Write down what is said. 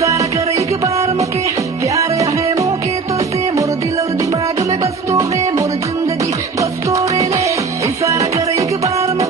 इशारा कर एक बार मुके प्यार है मौके तो से मोर दिल और दिमाग में बस तो है मोर जिंदगी बस तो रे इशारा कर एक बार मुके